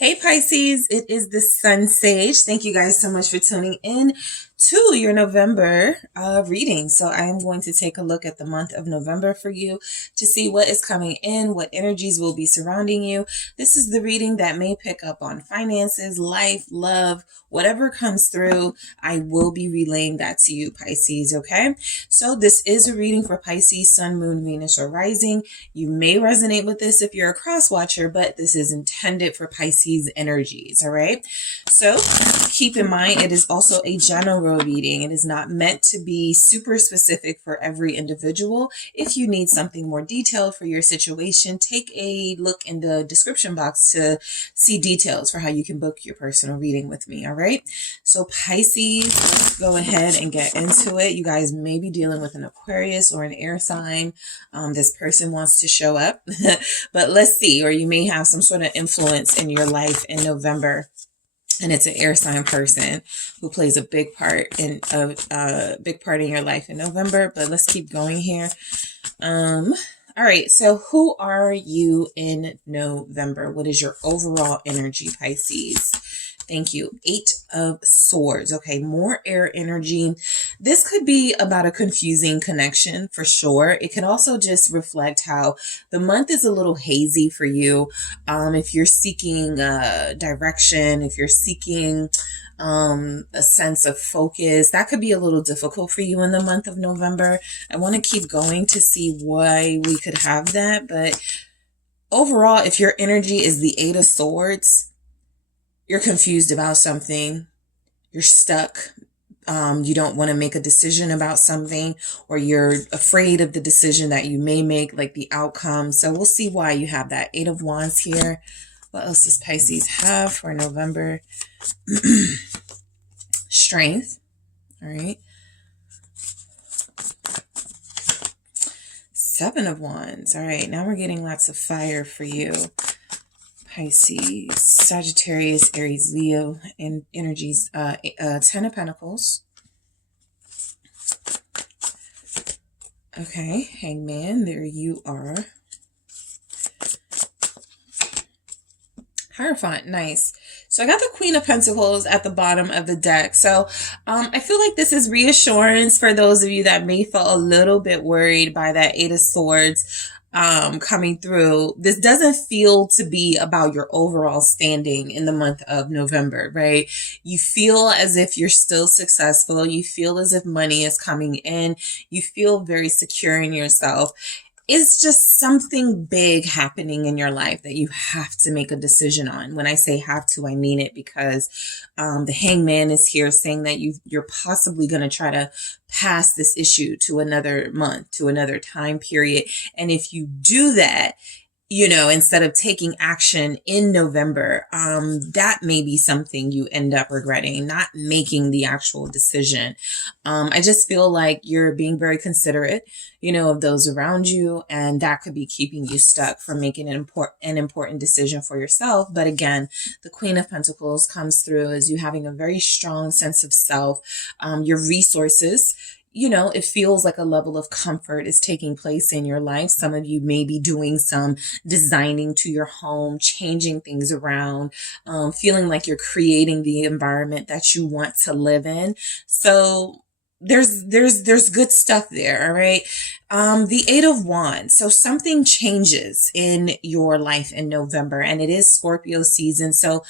Hey Pisces, it is the Sun Sage. Thank you guys so much for tuning in to your November reading. So I am going to take a look at the month of November for you to see what is coming in, what energies will be surrounding you. This is the reading that may pick up on finances, life, love, whatever comes through. I will be relaying that to you, Pisces, okay? So this is a reading for Pisces, Sun, Moon, Venus, or Rising. You may resonate with this if you're a cross watcher, but this is intended for Pisces energies, all right? So keep in mind, it is also a general reading. It is not meant to be super specific for every individual. If you need something more detailed for your situation, take a look in the description box to see details for how you can book your personal reading with me, all right? So Pisces, let's go ahead and get into it. You guys may be dealing with an Aquarius or an air sign. This person wants to show up, but let's see, or you may have some sort of influence in your life in November. And it's an air sign person who plays a big part in your life in November. But let's keep going here. All right. So who are you in November? What is your overall energy, Pisces? Thank you. 8 of Swords. Okay, more air energy. This could be about a confusing connection for sure. It can also just reflect how the month is a little hazy for you. If you're seeking direction, if you're seeking a sense of focus, that could be a little difficult for you in the month of November. I want to keep going to see why we could have that. But overall, if your energy is the 8 of Swords, you're confused about something, you're stuck, you don't want to make a decision about something, or you're afraid of the decision that you may make, like the outcome. So we'll see why you have that 8 of Wands here. What else does Pisces have for November? Strength. All right. 7 of Wands. All right. Now we're getting lots of fire for you. Pisces, Sagittarius, Aries, Leo, and energies, 10 of Pentacles. Okay, Hangman, there you are. Hierophant, nice. So I got the Queen of Pentacles at the bottom of the deck. So I feel like this is reassurance for those of you that may feel a little bit worried by that 8 of Swords coming through. This doesn't feel to be about your overall standing in the month of November, right? You feel as if you're still successful. You feel as if money is coming in. You feel very secure in yourself. It's just something big happening in your life that you have to make a decision on. When I say have to, I mean it, because the Hangman is here saying that you're possibly going to try to pass this issue to another month, to another time period. And if you do that, you know, instead of taking action in November, that may be something you end up regretting, not making the actual decision. I just feel like you're being very considerate, you know, of those around you, and that could be keeping you stuck from making an important decision for yourself. But again, the Queen of Pentacles comes through as you having a very strong sense of self, your resources. You know, it feels like a level of comfort is taking place in your life. Some of you may be doing some designing to your home, changing things around, feeling like you're creating the environment that you want to live in. So there's good stuff there. All right. The 8 of Wands. So something changes in your life in November, and it is Scorpio season. So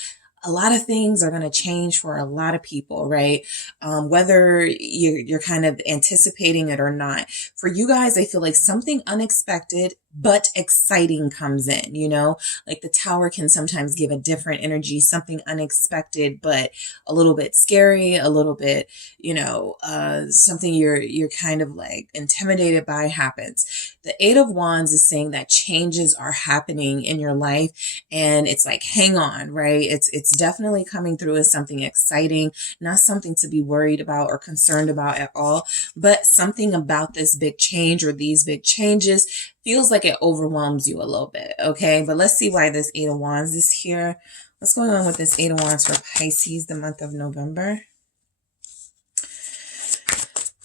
a lot of things are going to change for a lot of people, right? Whether you're kind of anticipating it or not. For you guys, I feel like something unexpected but exciting comes in, you know, like the Tower can sometimes give a different energy, something unexpected, but a little bit scary, a little bit, you know, something you're kind of like intimidated by happens. The 8 of Wands is saying that changes are happening in your life, and it's like, hang on, right? It's definitely coming through as something exciting, not something to be worried about or concerned about at all, but something about this big change or these big changes feels like it overwhelms you a little bit, okay? But let's see why this 8 of Wands is here. What's going on with this 8 of Wands for Pisces, the month of November?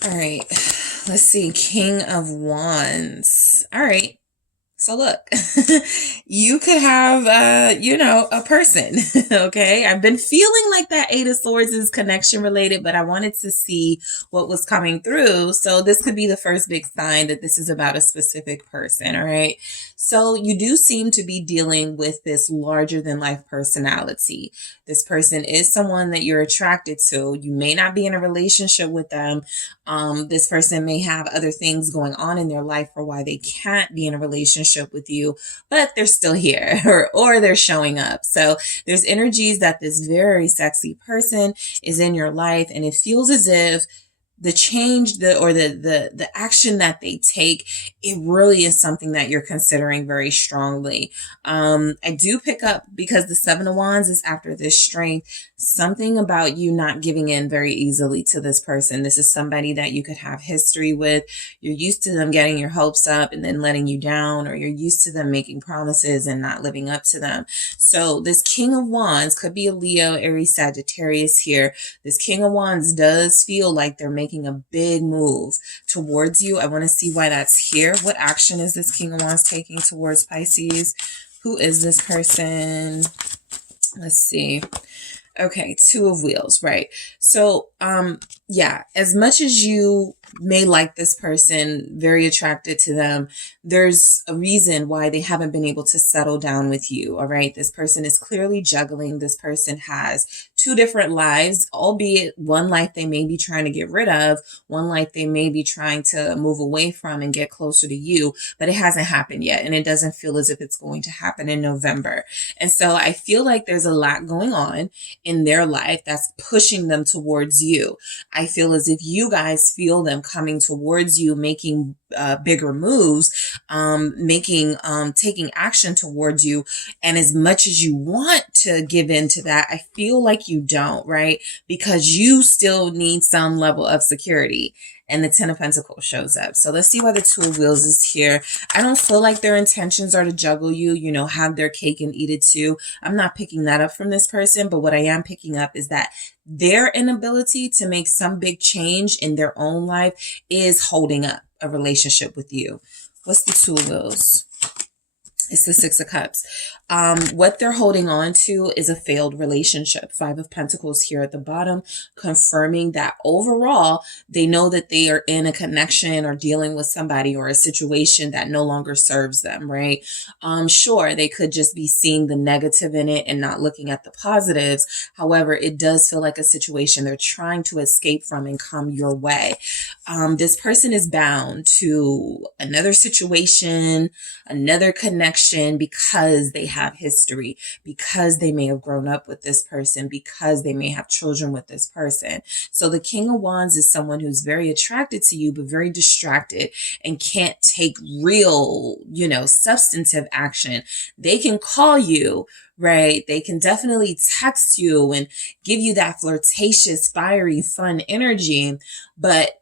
All right, let's see. King of Wands. All right. So look, you could have, a person, okay? I've been feeling like that Eight of Swords is connection related, but I wanted to see what was coming through. So this could be the first big sign that this is about a specific person, all right? So you do seem to be dealing with this larger than life personality. This person is someone that you're attracted to. You may not be in a relationship with them. This person may have other things going on in their life for why they can't be in a relationship with you, but they're still here or they're showing up. So there's energies that this very sexy person is in your life, and it feels as if the change the action that they take, it really is something that you're considering very strongly. I do pick up, because the Seven of Wands is after this strength, something about you not giving in very easily to this person. This is somebody that you could have history with. You're used to them getting your hopes up and then letting you down, or you're used to them making promises and not living up to them. So this King of Wands could be a Leo, Aries, Sagittarius here. This King of Wands does feel like they're making a big move towards you. I want to see why that's here. What action is this King of Wands taking towards Pisces? Who is this person? Let's see. Okay, Two of Wheels, right? So, yeah, as much as you may like this person, very attracted to them, there's a reason why they haven't been able to settle down with you, all right? This person is clearly juggling. This person has two different lives, albeit one life they may be trying to get rid of, one life they may be trying to move away from and get closer to you, but it hasn't happened yet, and it doesn't feel as if it's going to happen in November. And so I feel like there's a lot going on in their life that's pushing them towards you. I feel as if you guys feel them coming towards you, making bigger moves, taking action towards you. And as much as you want to give in to that, I feel like you don't, right? Because you still need some level of security. And the Ten of Pentacles shows up. So let's see why the Two of Wheels is here. I don't feel like their intentions are to juggle you, have their cake and eat it too. I'm not picking that up from this person, but what I am picking up is that their inability to make some big change in their own life is holding up a relationship with you. What's the Two of Wheels? It's the Six of Cups. What they're holding on to is a failed relationship. Five of Pentacles here at the bottom, confirming that overall, they know that they are in a connection or dealing with somebody or a situation that no longer serves them, right? Sure, they could just be seeing the negative in it and not looking at the positives. However, it does feel like a situation they're trying to escape from and come your way. This person is bound to another situation, another connection, because they have history, because they may have grown up with this person, because they may have children with this person. So the King of Wands is someone who's very attracted to you, but very distracted and can't take real, substantive action. They can call you, right? They can definitely text you and give you that flirtatious, fiery, fun energy, but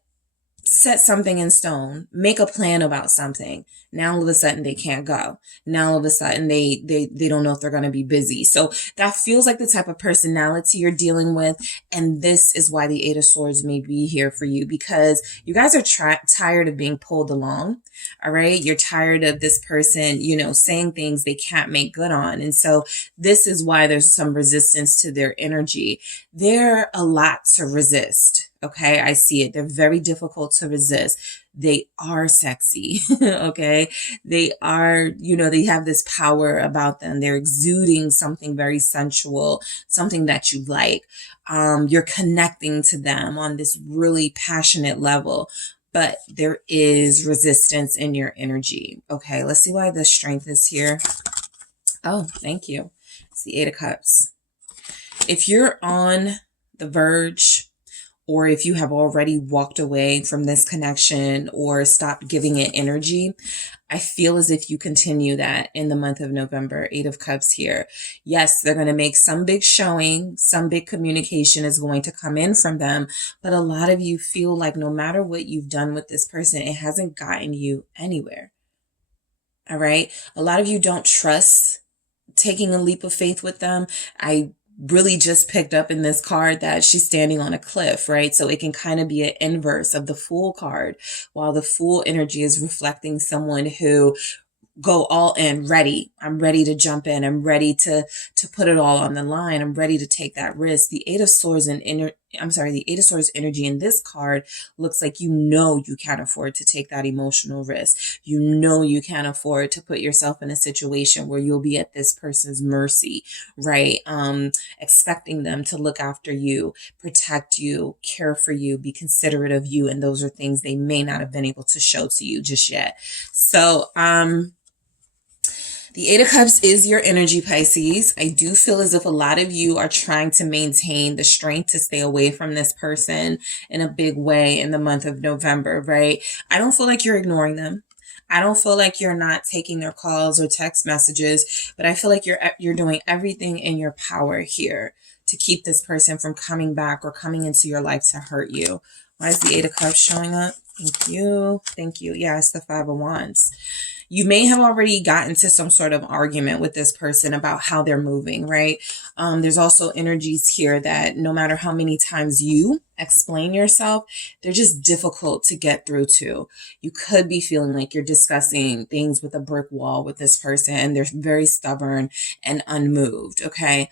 set something in stone, make a plan about something. Now all of a sudden they can't go. Now all of a sudden they don't know if they're going to be busy. So that feels like the type of personality you're dealing with. And this is why the Eight of Swords may be here for you, because you guys are tired of being pulled along. All right. You're tired of this person, saying things they can't make good on. And so this is why there's some resistance to their energy. They're a lot to resist. Okay, I see it. They're very difficult to resist. They are sexy. Okay, they are, they have this power about them. They're exuding something very sensual, something that you like. You're connecting to them on this really passionate level, but there is resistance in your energy. Okay, let's see why the strength is here. Oh, thank you. It's the Eight of Cups. If you're on the verge, or if you have already walked away from this connection or stopped giving it energy, I feel as if you continue that in the month of November. Eight of Cups here. Yes, they're going to make some big showing, some big communication is going to come in from them, but a lot of you feel like no matter what you've done with this person, it hasn't gotten you anywhere. All right? A lot of you don't trust taking a leap of faith with them. I really just picked up in this card that she's standing on a cliff, right? So it can kind of be an inverse of the Fool card, while the Fool energy is reflecting someone who go all in, ready. I'm ready to jump in. I'm ready to put it all on the line. I'm ready to take that risk. The Eight of Swords the Eight of Swords energy in this card looks like you can't afford to take that emotional risk. You can't afford to put yourself in a situation where you'll be at this person's mercy, right? Expecting them to look after you, protect you, care for you, be considerate of you. And those are things they may not have been able to show to you just yet. So, the Eight of Cups is your energy, Pisces. I do feel as if a lot of you are trying to maintain the strength to stay away from this person in a big way in the month of November, right? I don't feel like you're ignoring them. I don't feel like you're not taking their calls or text messages, but I feel like you're doing everything in your power here to keep this person from coming back or coming into your life to hurt you. Why is the Eight of Cups showing up? Thank you. Thank you. Yeah, it's the Five of Wands. You may have already gotten to some sort of argument with this person about how they're moving, right? There's also energies here that no matter how many times you explain yourself, they're just difficult to get through to. You could be feeling like you're discussing things with a brick wall with this person and they're very stubborn and unmoved, okay?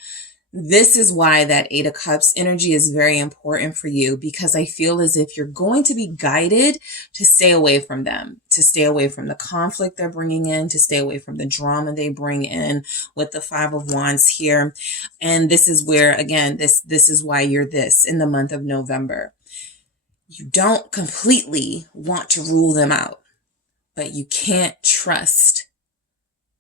This is why that Eight of Cups energy is very important for you, because I feel as if you're going to be guided to stay away from them, to stay away from the conflict they're bringing in, to stay away from the drama they bring in with the Five of Wands here. And this is where, again, this is why you're this in the month of November. You don't completely want to rule them out, but you can't trust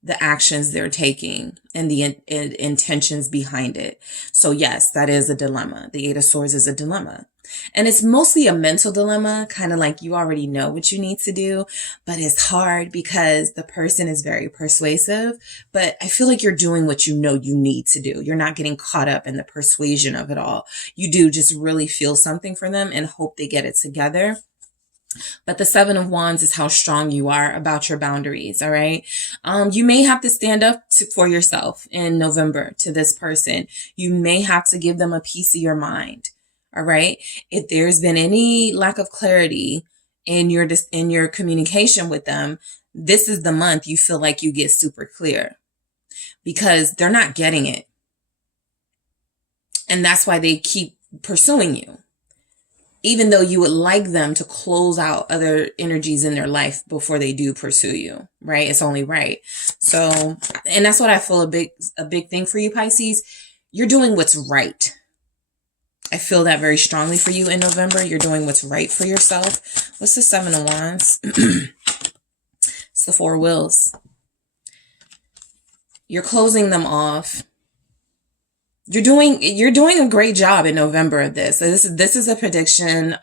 the actions they're taking and the intentions behind it. So yes, that is a dilemma. The Eight of Swords is a dilemma. And it's mostly a mental dilemma, kind of like you already know what you need to do, but it's hard because the person is very persuasive, but I feel like you're doing what you know you need to do. You're not getting caught up in the persuasion of it all. You do just really feel something for them and hope they get it together. But the Seven of Wands is how strong you are about your boundaries, all right? You may have to stand up for yourself in November to this person. You may have to give them a piece of your mind, all right? If there's been any lack of clarity in your communication with them, this is the month you feel like you get super clear because they're not getting it. And that's why they keep pursuing you, even though you would like them to close out other energies in their life before they do pursue you, right? It's only right. So, and that's what I feel a big thing for you, Pisces. You're doing what's right. I feel that very strongly for you in November. You're doing what's right for yourself. What's the Seven of Wands? It's the Four of Wheels. You're closing them off. You're doing a great job in November of this. So this is a prediction.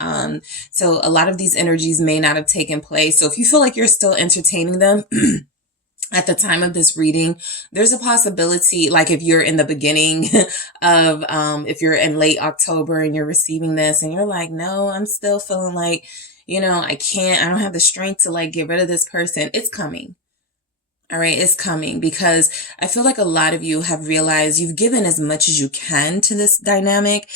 So a lot of these energies may not have taken place. So if you feel like you're still entertaining them at the time of this reading, there's a possibility, like if you're in the beginning of, if you're in late October and you're receiving this and you're like, no, I'm still feeling like, I don't have the strength to like get rid of this person. It's coming. All right, it's coming because I feel like a lot of you have realized you've given as much as you can to this dynamic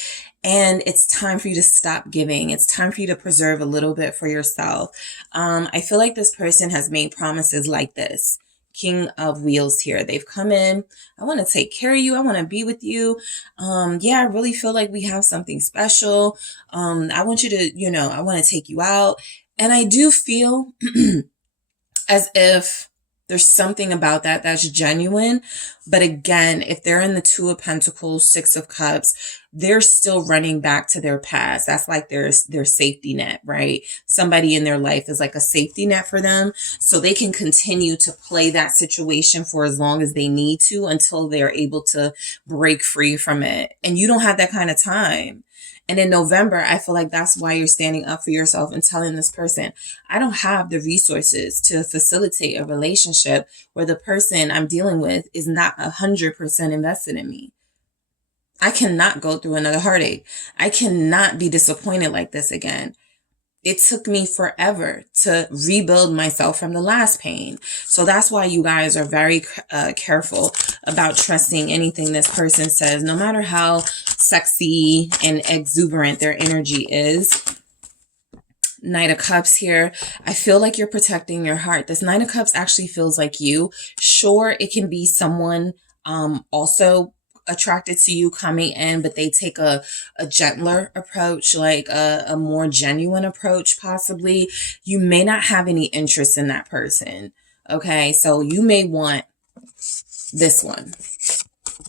and it's time for you to stop giving. It's time for you to preserve a little bit for yourself. I feel like this person has made promises like this. King of Wheels here. They've come in. I want to take care of you. I want to be with you. I really feel like we have something special. I want you to, I want to take you out. And I do feel as if there's something about that that's genuine. But again, if they're in the Two of Pentacles, Six of Cups, they're still running back to their past. That's like their safety net, right? Somebody in their life is like a safety net for them. So they can continue to play that situation for as long as they need to until they're able to break free from it. And you don't have that kind of time. And in November, I feel like that's why you're standing up for yourself and telling this person, I don't have the resources to facilitate a relationship where the person I'm dealing with is not 100% invested in me. I cannot go through another heartache. I cannot be disappointed like this again. It took me forever to rebuild myself from the last pain. So that's why you guys are very careful about trusting anything this person says, no matter how sexy and exuberant their energy is. Knight of Cups here. I feel like you're protecting your heart. This Knight of Cups actually feels like you. Sure, it can be someone also attracted to you coming in, but they take a gentler approach, like a more genuine approach, possibly. You may not have any interest in that person. Okay, so you may want this one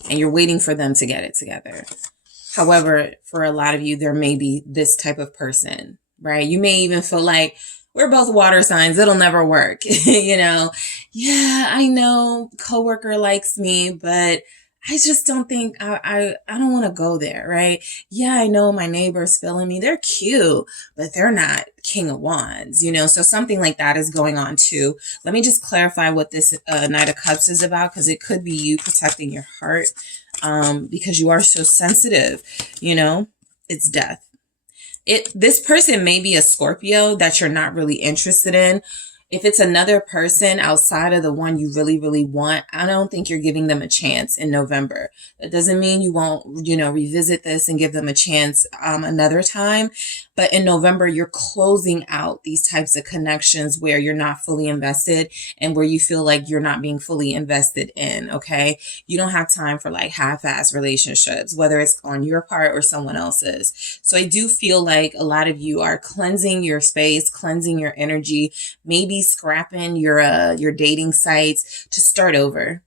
and you're waiting for them to get it together. However, for a lot of you, there may be this type of person, right? You may even feel like we're both water signs. It'll never work. You know, yeah, I know coworker likes me, but I just don't think I don't want to go there, right? Yeah, I know my neighbor's feeling me. They're cute, but they're not King of Wands, you know? So something like that is going on too. Let me just clarify what this Knight of Cups is about, because it could be you protecting your heart, because you are so sensitive, you know? It's death. This person may be a Scorpio that you're not really interested in. If it's another person outside of the one you really, really want, I don't think you're giving them a chance in November. That doesn't mean you won't, you know, revisit this and give them a chance another time. But in November, you're closing out these types of connections where you're not fully invested and where you feel like you're not being fully invested in, okay? You don't have time for like half-ass relationships, whether it's on your part or someone else's. So I do feel like a lot of you are cleansing your space, cleansing your energy, maybe scrapping your dating sites to start over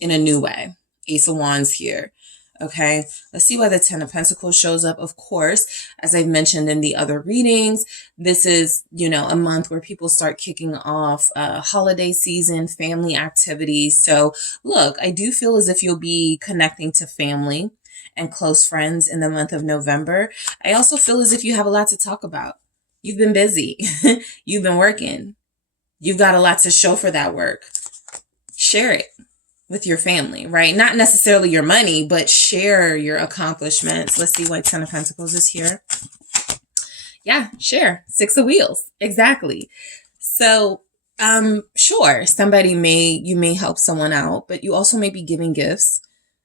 in a new way. Ace of Wands here. Okay, let's see why the Ten of Pentacles shows up. Of course, as I've mentioned in the other readings, this is, you know, a month where people start kicking off holiday season, family activities. So look, I do feel as if you'll be connecting to family and close friends in the month of November. I also feel as if you have a lot to talk about. You've been busy. You've been working. You've got a lot to show for that work. Share it with your family, right? Not necessarily your money, but share your accomplishments. Let's see what Ten of Pentacles is here. Yeah, share. Six of Wheels. Exactly. So, sure, you may help someone out, but you also may be giving gifts.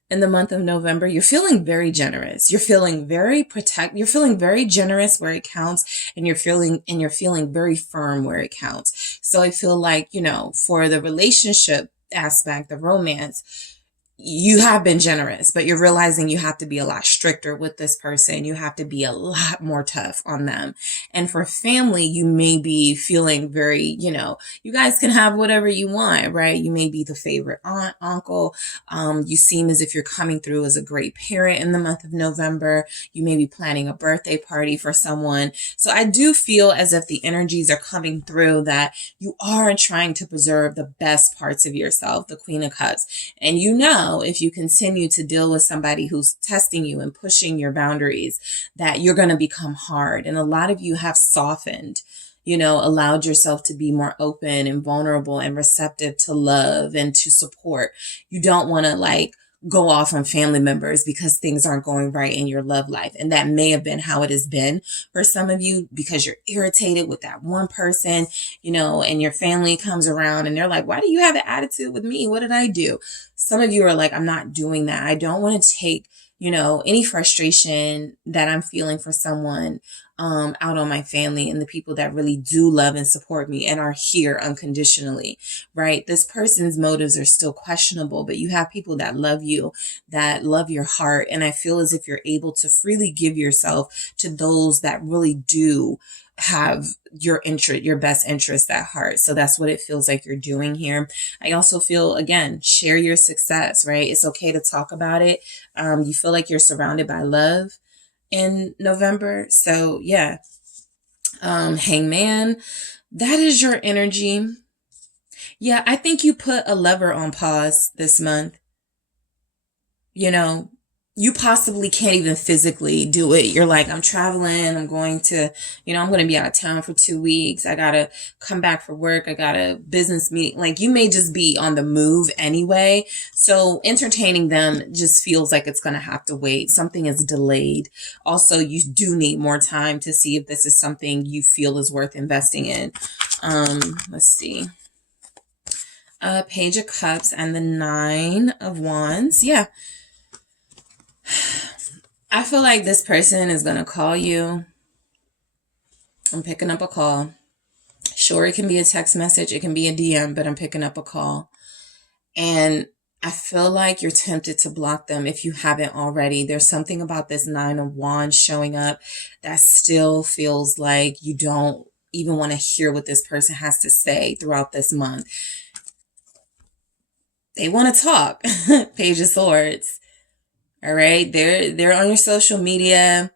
In the month of November, you're feeling very generous. You're feeling very you're feeling very generous where it counts, and you're feeling very firm where it counts. So I feel like, you know, for the relationship aspect, the romance, you have been generous, but you're realizing you have to be a lot stricter with this person. You have to be a lot more tough on them. And for family, you may be feeling very, you know, you guys can have whatever you want, right? You may be the favorite aunt, uncle. You seem as if you're coming through as a great parent in the month of November. You may be planning a birthday party for someone. So I do feel as if the energies are coming through that you are trying to preserve the best parts of yourself, the Queen of Cups. And you know, if you continue to deal with somebody who's testing you and pushing your boundaries, that you're going to become hard. And a lot of you have softened, you know, allowed yourself to be more open and vulnerable and receptive to love and to support. You don't want to like go off on family members because things aren't going right in your love life. And that may have been how it has been for some of you, because you're irritated with that one person, you know, and your family comes around and they're like, why do you have an attitude with me? What did I do? Some of you are like, I'm not doing that. I don't want to take, you know, any frustration that I'm feeling for someone out on my family and the people that really do love and support me and are here unconditionally, right? This person's motives are still questionable, but you have people that love you, that love your heart. And I feel as if you're able to freely give yourself to those that really do have your interest, your best interest at heart. So that's what it feels like you're doing here. I also feel, again, share your success, right? It's okay to talk about it. You feel like you're surrounded by love in November. So yeah, Hangman, that is your energy. Yeah, I think you put a lover on pause this month. You know, you possibly can't even physically do it. You're like, I'm traveling. I'm going to, you know, I'm going to be out of town for 2 weeks. I got to come back for work. I got a business meeting. Like, you may just be on the move anyway. So entertaining them just feels like it's going to have to wait. Something is delayed. Also, you do need more time to see if this is something you feel is worth investing in. Let's see. Page of Cups and the Nine of Wands. Yeah. I feel like this person is going to call you. I'm picking up a call. Sure, it can be a text message, it can be a DM, but I'm picking up a call. And I feel like you're tempted to block them if you haven't already. There's something about this Nine of Wands showing up that still feels like you don't even want to hear what this person has to say throughout this month. They want to talk. Page of Swords. All right. They're on your social media.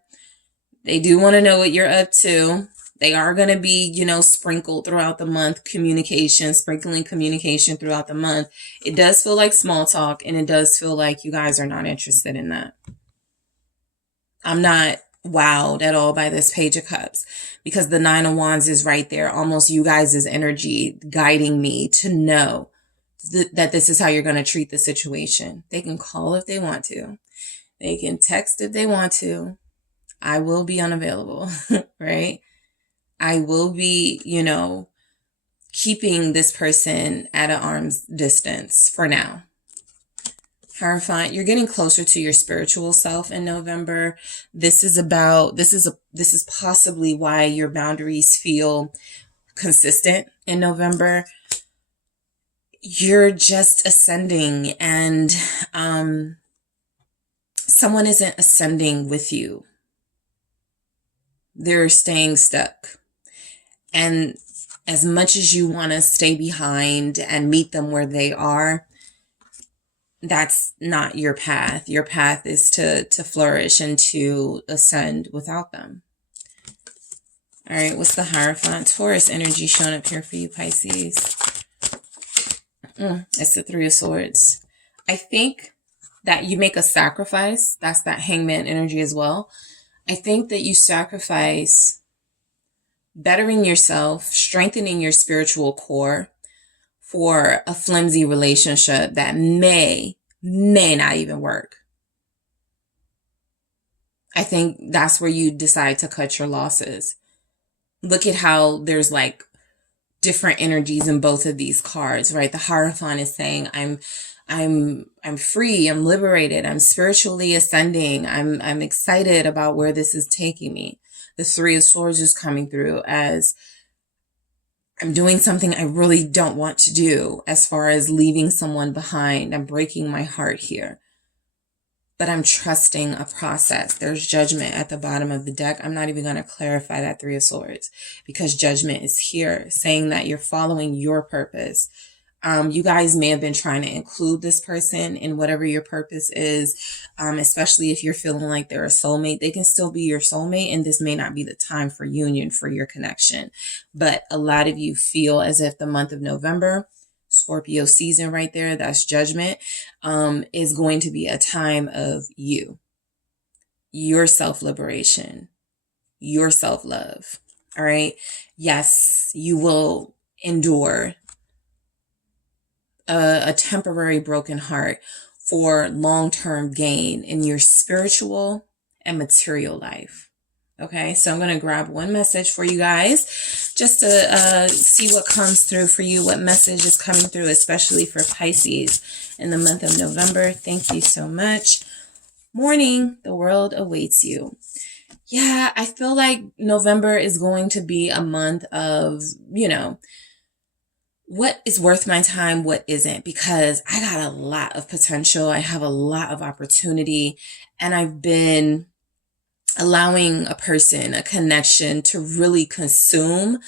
They do want to know what you're up to. They are going to be, sprinkled throughout the month, sprinkling communication throughout the month. It does feel like small talk, and it does feel like you guys are not interested in that. I'm not wowed at all by this Page of Cups because the Nine of Wands is right there, almost you guys' energy guiding me to know that this is how you're going to treat the situation. They can call if they want to. They can text if they want to. I will be unavailable, right? I will be, keeping this person at an arm's distance for now. Hierophant, you're getting closer to your spiritual self in November. This is possibly why your boundaries feel consistent in November. You're just ascending, and someone isn't ascending with you. They're staying stuck. And as much as you want to stay behind and meet them where they are, that's not your path. Your path is to flourish and to ascend without them. All right, what's the Hierophant? Taurus energy showing up here for you, Pisces. It's the Three of Swords. I think that you make a sacrifice. That's that Hangman energy as well. I think that you sacrifice bettering yourself, strengthening your spiritual core for a flimsy relationship that may not even work. I think that's where you decide to cut your losses. Look at how there's like different energies in both of these cards, right? The Hierophant is saying, I'm free, I'm liberated, I'm spiritually ascending, I'm excited about where this is taking me. The Three of Swords is coming through as I'm doing something I really don't want to do as far as leaving someone behind. I'm breaking my heart here. But I'm trusting a process. There's Judgment at the bottom of the deck. I'm not even going to clarify that Three of Swords because Judgment is here saying that you're following your purpose. You guys may have been trying to include this person in whatever your purpose is, especially if you're feeling like they're a soulmate. They can still be your soulmate, and this may not be the time for union, for your connection. But a lot of you feel as if the month of November, Scorpio season right there, that's Judgment, is going to be a time of your self-liberation, your self-love. All right. Yes, you will endure a temporary broken heart for long-term gain in your spiritual and material life. Okay, so I'm going to grab one message for you guys just to see what comes through for you, what message is coming through, especially for Pisces in the month of November. Thank you so much. Morning, the world awaits you. Yeah, I feel like November is going to be a month of, what is worth my time, what isn't, because I got a lot of potential. I have a lot of opportunity, and I've been allowing a person, a connection to really consume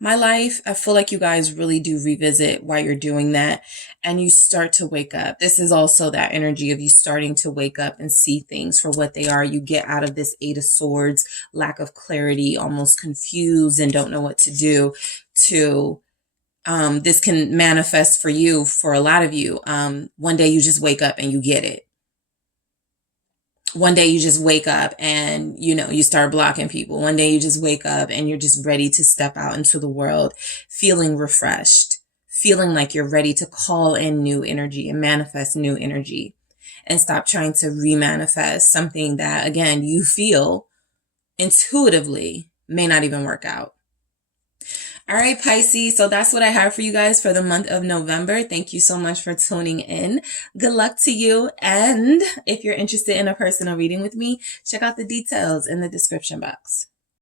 my life. I feel like you guys really do revisit why you're doing that, and you start to wake up. This is also that energy of you starting to wake up and see things for what they are. You get out of this Eight of Swords, lack of clarity, almost confused and don't know what to do, to this can manifest for you, for a lot of you. One day you just wake up and you get it. One day you just wake up and, you start blocking people. One day you just wake up and you're just ready to step out into the world, feeling refreshed, feeling like you're ready to call in new energy and manifest new energy, and stop trying to remanifest something that, again, you feel intuitively may not even work out. All right, Pisces. So that's what I have for you guys for the month of November. Thank you so much for tuning in. Good luck to you. And if you're interested in a personal reading with me, check out the details in the description box.